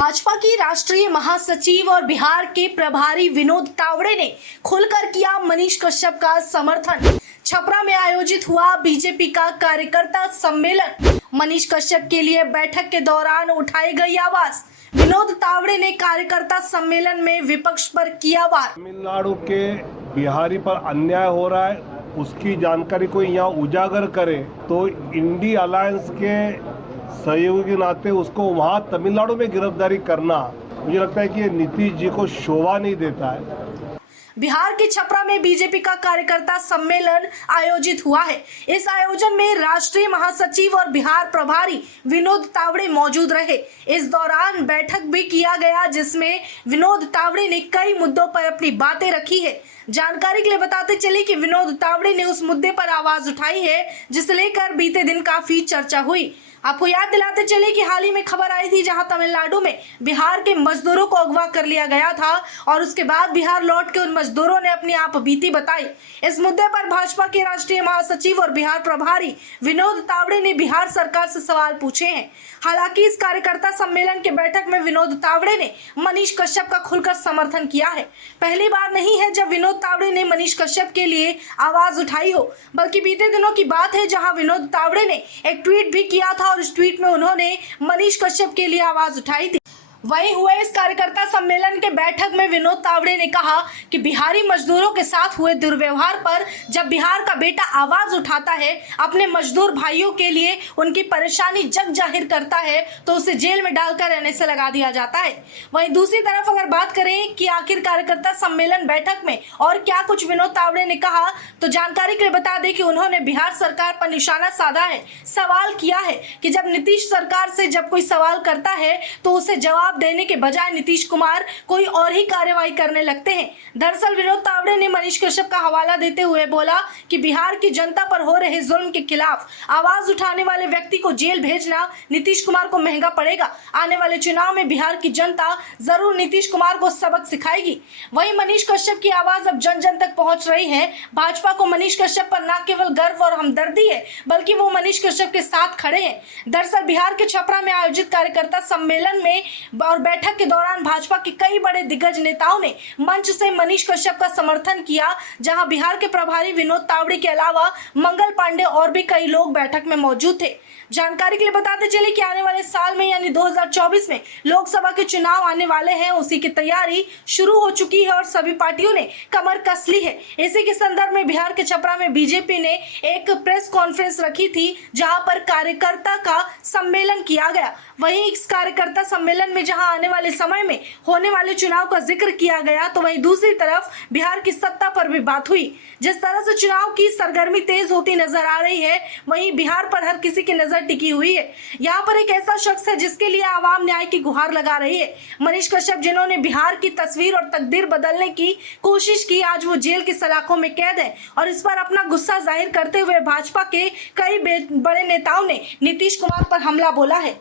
भाजपा की राष्ट्रीय महासचिव और बिहार के प्रभारी विनोद तावड़े ने खुलकर किया मनीष कश्यप का समर्थन। छपरा में आयोजित हुआ बीजेपी का कार्यकर्ता सम्मेलन। मनीष कश्यप के लिए बैठक के दौरान उठाई गई आवाज। विनोद तावड़े ने कार्यकर्ता सम्मेलन में विपक्ष पर किया वार। तमिलनाडु के बिहारी पर अन्याय हो रहा है, उसकी जानकारी कोई यहाँ उजागर करे तो इंडी अलायंस के सहयोगी के नाते उसको वहाँ तमिलनाडु में गिरफ्तारी करना, मुझे लगता है कि ये नीतीश जी को शोभा नहीं देता है। बिहार के छपरा में बीजेपी का कार्यकर्ता सम्मेलन आयोजित हुआ है। इस आयोजन में राष्ट्रीय महासचिव और बिहार प्रभारी विनोद तावड़े मौजूद रहे। इस दौरान बैठक भी किया गया, जिसमें विनोद तावड़े ने कई मुद्दों पर अपनी बातें रखी है। जानकारी के लिए बताते चले कि विनोद तावड़े ने उस मुद्दे पर आवाज उठाई है जिसे लेकर बीते दिन काफी चर्चा हुई। आपको याद दिलाते चले कि हाल ही में खबर आई थी, जहां तमिलनाडु में बिहार के मजदूरों को अगवा कर लिया गया था और उसके बाद बिहार लौट के उन मजदूरों ने अपनी आप बीती बताई। इस मुद्दे पर भाजपा के राष्ट्रीय महासचिव और बिहार प्रभारी विनोद तावड़े ने बिहार सरकार से सवाल पूछे हैं। हालांकि इस कार्यकर्ता सम्मेलन के बैठक में विनोद तावड़े ने मनीष कश्यप का खुलकर समर्थन किया है। पहली बार नहीं है जब विनोद तावड़े ने मनीष कश्यप के लिए आवाज उठाई हो, बल्कि बीते दिनों की बात है जहां विनोद तावड़े ने एक ट्वीट भी किया था और इस ट्वीट में उन्होंने मनीष कश्यप के लिए आवाज उठाई थी। वहीं हुए इस कार्यकर्ता सम्मेलन के बैठक में विनोद तावड़े ने कहा कि बिहारी मजदूरों के साथ हुए दुर्व्यवहार पर जब बिहार का बेटा आवाज उठाता है, अपने मजदूर भाइयों के लिए उनकी परेशानी जग जाहिर करता है, तो उसे जेल में डालकर एनएसए लगा दिया जाता है। वहीं दूसरी तरफ अगर बात करें कि आखिर कार्यकर्ता सम्मेलन बैठक में और क्या कुछ विनोद तावड़े ने कहा, तो जानकारी के लिए बता दें कि उन्होंने बिहार सरकार पर निशाना साधा है। सवाल किया है कि जब नीतीश सरकार से जब कोई सवाल करता है तो उसे जवाब देने के बजाय नीतीश कुमार कोई और ही कार्रवाई करने लगते हैं। दरअसल विनोद तावड़े ने मनीष कश्यप का हवाला देते हुए बोला कि बिहार की जनता पर हो रहे जुल्म के खिलाफ आवाज उठाने वाले व्यक्ति को जेल भेजना नीतीश कुमार को महंगा पड़ेगा। आने वाले चुनाव में बिहार की जनता जरूर नीतीश कुमार को सबक सिखाएगी। वहीं मनीष कश्यप की आवाज अब जन जन तक पहुंच रही है। भाजपा को मनीष कश्यप पर न केवल गर्व और हमदर्दी है, बल्कि वो मनीष कश्यप के साथ खड़े हैं। दरअसल बिहार के छपरा में आयोजित कार्यकर्ता सम्मेलन में और बैठक के दौरान भाजपा के कई बड़े दिग्गज नेताओं ने मंच से मनीष कश्यप का समर्थन किया, जहां बिहार के प्रभारी विनोद तावड़े के अलावा मंगल पांडे और भी कई लोग बैठक में मौजूद थे। जानकारी के लिए बताते चले कि आने वाले साल में यानी 2024 में लोकसभा के चुनाव आने वाले हैं। उसी की तैयारी शुरू हो चुकी है और सभी पार्टियों ने कमर कस ली है। इसी के संदर्भ में बिहार के छपरा में बीजेपी ने एक प्रेस कॉन्फ्रेंस रखी थी, जहां पर कार्यकर्ता का सम्मेलन किया गया। वहीं इस कार्यकर्ता सम्मेलन में जहां आने वाले समय में होने वाले चुनाव का जिक्र किया गया, तो वहीं दूसरी तरफ बिहार की सत्ता पर भी बात हुई। जिस तरह से चुनाव की सरगर्मी तेज होती नजर आ रही है, वहीं बिहार पर हर किसी की नजर टिकी हुई है। यहाँ पर एक ऐसा शख्स है जिसके लिए आवाम न्याय की गुहार लगा रही है। मनीष कश्यप, जिन्होंने बिहार की तस्वीर और तकदीर बदलने की कोशिश की, आज वो जेल की सलाखों में कैद है और इस पर अपना गुस्सा जाहिर करते हुए भाजपा के कई बड़े नेताओं ने नीतीश कुमार पर हमला बोला है।